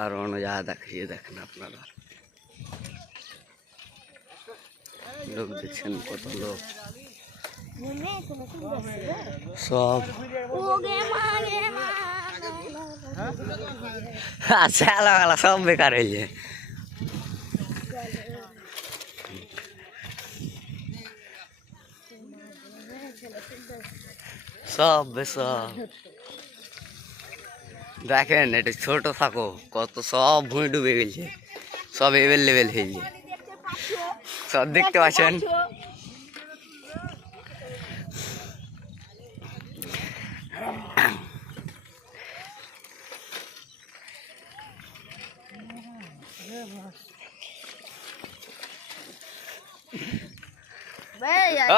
আর অন্য যা দেখিয়ে দেখেন আপনারা লোক দেখছেন কত লোক সব ছেলেবেলা সব বেকার হয়েছে সব বেসব দেখেন এটা ছোট থাকো কত সব ভুঁই ডুবে গেছে সব এভেলেবেল হয়েছে সব দেখতে পাচ্ছেন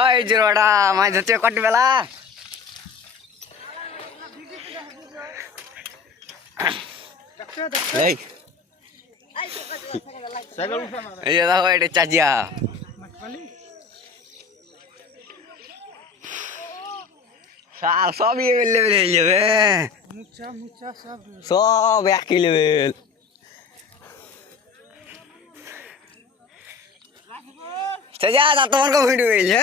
ওই জিরোটা মাছ ধরছে কটি বেলা এই দেখো এটা চাচিয়া সবই লেভেল হয়ে যাবে সব একই লেভেল চাচা তা তোমার কো ভিডিও হয়েছে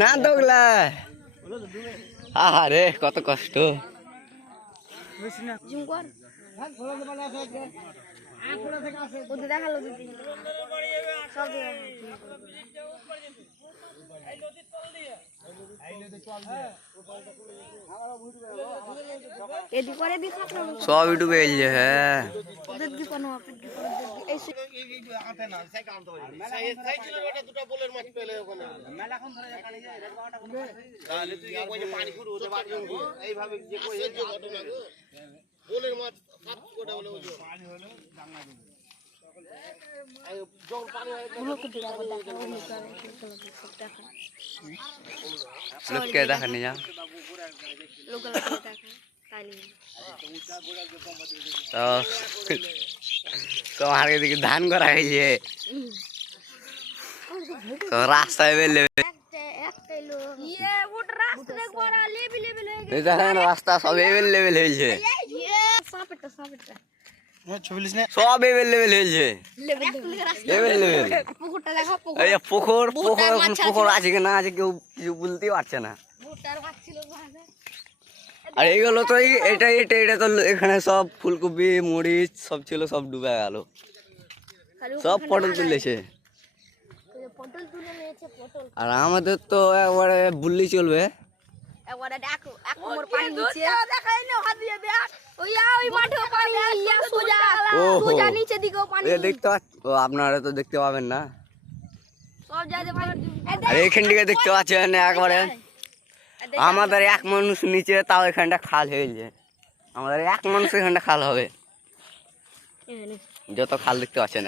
না দোগলা আরে কত কষ্ট সব ডুবে গেছে হ্যাঁ লোককে দেখানি যা তোমার এদিকে ধান করা হয়েছে তো রাস্তায় বেরলে রাস্তা সব এভেলেবেল হয়েছে সব এভেলেবেল হয়েছে পুকুর পুকুর পুকুর আছে কি না আছে কেউ কিছু বলতেই পারছে না আর এইগুলো তো এটা এটা এটা তো এখানে সব ফুলকপি মরিচ সব ছিল সব ডুবে গেল সব পটল তুলেছে আর আমাদের তো একবারে বুললি চলবে আপনারা তো দেখতে পাবেন না আর এইখান থেকে দেখতে পাচ্ছেন একবারে আমাদের এক মানুষ নিচে তাও এখানটা খাল হয়েছে আমাদের এক মানুষ এখানটা খাল হবে যত খাল দেখতে পাচ্ছেন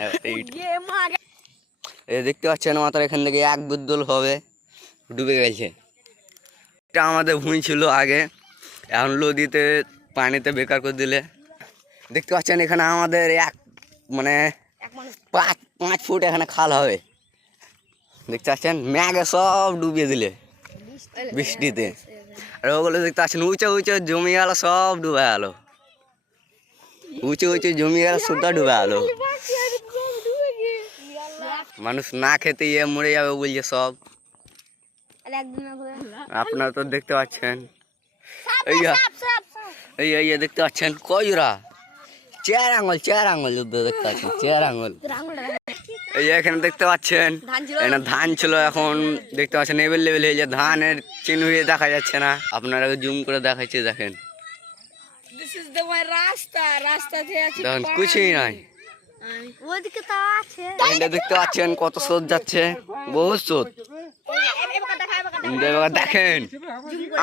দেখতে পাচ্ছেন আমাদের এখান থেকে এক বুদ্দল হবে ডুবে গেছে এটা আমাদের ভুঁই ছিল আগে এখন নদীতে পানিতে বেকার করে দিলে দেখতে পাচ্ছেন এখানে আমাদের এক মানে 5 ফুট এখানে খাল হবে দেখতে পাচ্ছেন ম্যাগে সব ডুবিয়ে দিলে বৃষ্টিতে আর ওগুলো দেখতে পাচ্ছেন উঁচু উঁচু জমি গেল সব ডুবে গেল উঁচু উঁচু জমি গেল সুদ্ধা ডুবে গেল মানুষ না খেতে ইয়ে মরে যাবে বলছে সব আপনারা তো দেখতে পাচ্ছেন এই এই দেখতে পাচ্ছেন কয়রা 4 আঙুল দেখতে পাচ্ছেন 4 আঙুল এই এখানে দেখতে পাচ্ছেন এখানে ধান ছিল এখন দেখতে পাচ্ছেন এভেলেবেল হয়ে যায় ধানের চিহ্ন হয়ে দেখা যাচ্ছে না আপনারা জুম করে দেখাচ্ছি দেখেন দেখেন কিছুই নাই দেখতে পাচ্ছেন কত স্রোত যাচ্ছে বহুত স্রোত দেখেন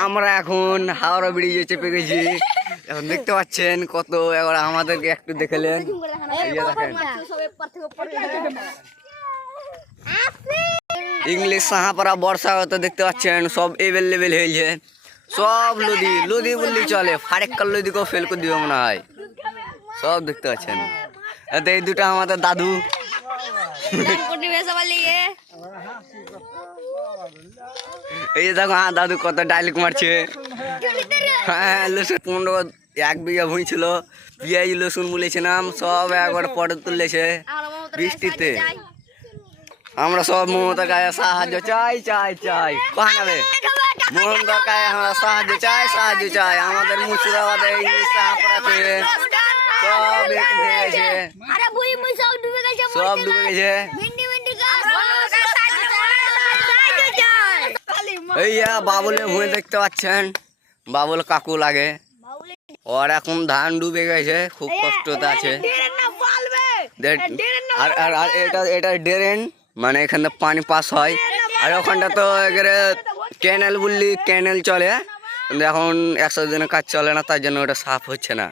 আমরা এখন হাওড়া ব্রিজে চেপে গেছি এখন দেখতে পাচ্ছেন কত এবার আমাদেরকে একটু দেখলেন দেখেন ইংলিশ সাহাপাড়া বর্ষা হতে দেখতে পাচ্ছেন সব এভেলেবেল হয়েছে সব লদি বললেই চলে ফারেক্কার লদিকেও ফেল করে দিবে মনে হয় সব দেখতে পাচ্ছেন এই দুটো আমাদের দাদু এই যে দেখো দাদু কত ডাইলেক্ট মারছে হ্যাঁ লসুন 1 বিঘা ভুঁই ছিল, পেঁয়াজ লসুন বলেছিলাম, সব একবার পটে তুলেছে বৃষ্টিতে। আমরা সব মমতার কাছে সাহায্য চাই চাই চাই, পাঠাবে মমতার কাছে আমরা সাহায্য চাই সাহায্য চাই। আমাদের মুর্শিদাবাদে ইংলিশ পড়াতে সব ভেঙে গেছে, সব ডুবে গেছে। এই বাবুলের ভুঁই দেখতে পাচ্ছেন, বাবুল কাকু লাগে, ওর এখন ধান ডুবে গেছে, খুব কষ্টতে আছে। আর আর আর এটা ড্রেন, মানে এখানে পানি পাস হয়, আর ওখানটা তো একেবারে ক্যানেল বললি ক্যানেল চলে, কিন্তু এখন 100 দিনের কাজ চলে না, তার জন্য ওটা সাফ হচ্ছে না।